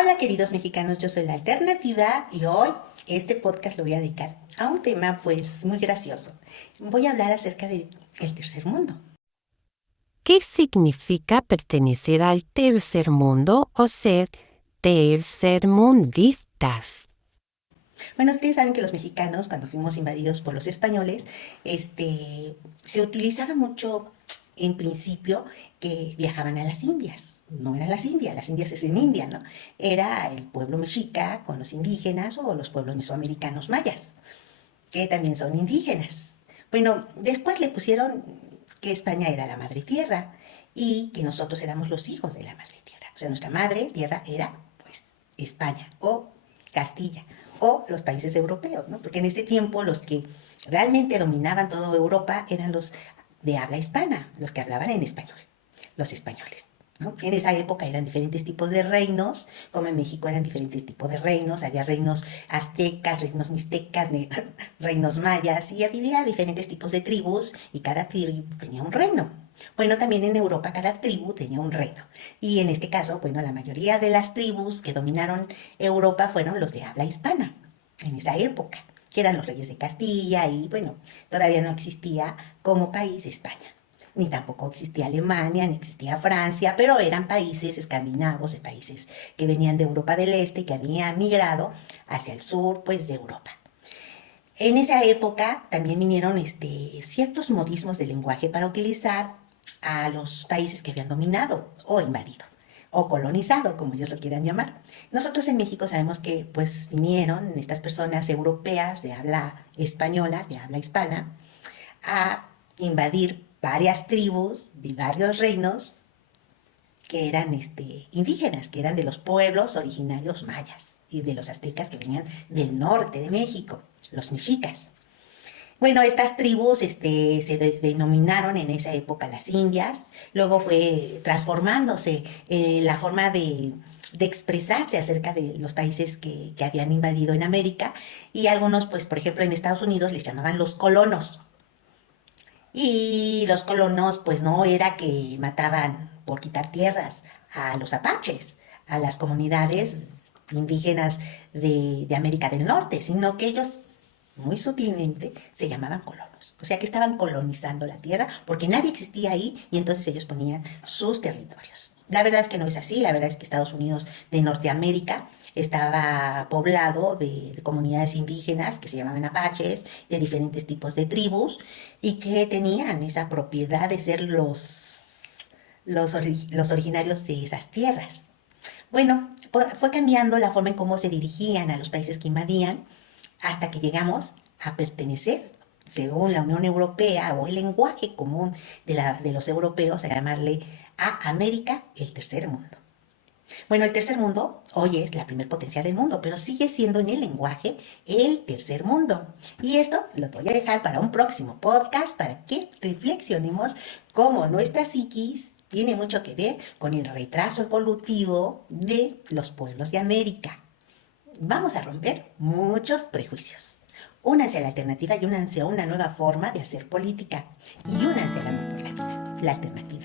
Hola queridos mexicanos, yo soy La Alternativa y hoy este podcast lo voy a dedicar a un tema pues muy gracioso. Voy a hablar acerca del tercer mundo. ¿Qué significa pertenecer al tercer mundo o ser tercermundistas? Bueno, ustedes saben que los mexicanos cuando fuimos invadidos por los españoles, se utilizaba mucho en principio que viajaban a las Indias. No eran las Indias es en India, ¿no? Era el pueblo mexica con los indígenas o los pueblos mesoamericanos mayas, que también son indígenas. Bueno, después le pusieron que España era la madre tierra y que nosotros éramos los hijos de la madre tierra. O sea, nuestra madre tierra era, pues, España o Castilla o los países europeos, ¿no? Porque en ese tiempo los que realmente dominaban toda Europa eran los de habla hispana, los que hablaban en español, los españoles, ¿no? En esa época eran diferentes tipos de reinos, como en México eran diferentes tipos de reinos, había reinos aztecas, reinos mixtecas, reinos mayas, y había diferentes tipos de tribus, y cada tribu tenía un reino. Bueno, también en Europa cada tribu tenía un reino. Y en este caso, bueno, la mayoría de las tribus que dominaron Europa fueron los de habla hispana, en esa época, que eran los reyes de Castilla, y bueno, todavía no existía como país España, ni tampoco existía Alemania, ni existía Francia, pero eran países escandinavos, de países que venían de Europa del Este y que habían migrado hacia el sur, pues, de Europa. En esa época también vinieron ciertos modismos de lenguaje para utilizar a los países que habían dominado o invadido o colonizado, como ellos lo quieran llamar. Nosotros en México sabemos que pues vinieron estas personas europeas de habla española, de habla hispana, a invadir varias tribus de varios reinos que eran indígenas, que eran de los pueblos originarios mayas y de los aztecas que venían del norte de México, los mexicas. Bueno, estas tribus denominaron en esa época las Indias, luego fue transformándose la forma de expresarse acerca de los países que habían invadido en América, y algunos, pues, por ejemplo, en Estados Unidos les llamaban los colonos. Y los colonos, pues no era que mataban por quitar tierras a los apaches, a las comunidades indígenas de América del Norte, sino que ellos muy sutilmente se llamaban colonos. O sea que estaban colonizando la tierra porque nadie existía ahí y entonces ellos ponían sus territorios. La verdad es que no es así, la verdad es que Estados Unidos de Norteamérica estaba poblado de comunidades indígenas que se llamaban apaches, de diferentes tipos de tribus, y que tenían esa propiedad de ser los originarios de esas tierras. Bueno, fue cambiando la forma en cómo se dirigían a los países que invadían hasta que llegamos a pertenecer, según la Unión Europea o el lenguaje común de los europeos, a llamarle a América el tercer mundo. Bueno, el tercer mundo hoy es la primer potencia del mundo, pero sigue siendo en el lenguaje el tercer mundo. Y esto lo voy a dejar para un próximo podcast para que reflexionemos cómo nuestra psiquis tiene mucho que ver con el retraso evolutivo de los pueblos de América. Vamos a romper muchos prejuicios. Únanse a la alternativa y únanse a una nueva forma de hacer política. Y únanse al amor por la vida. La alternativa.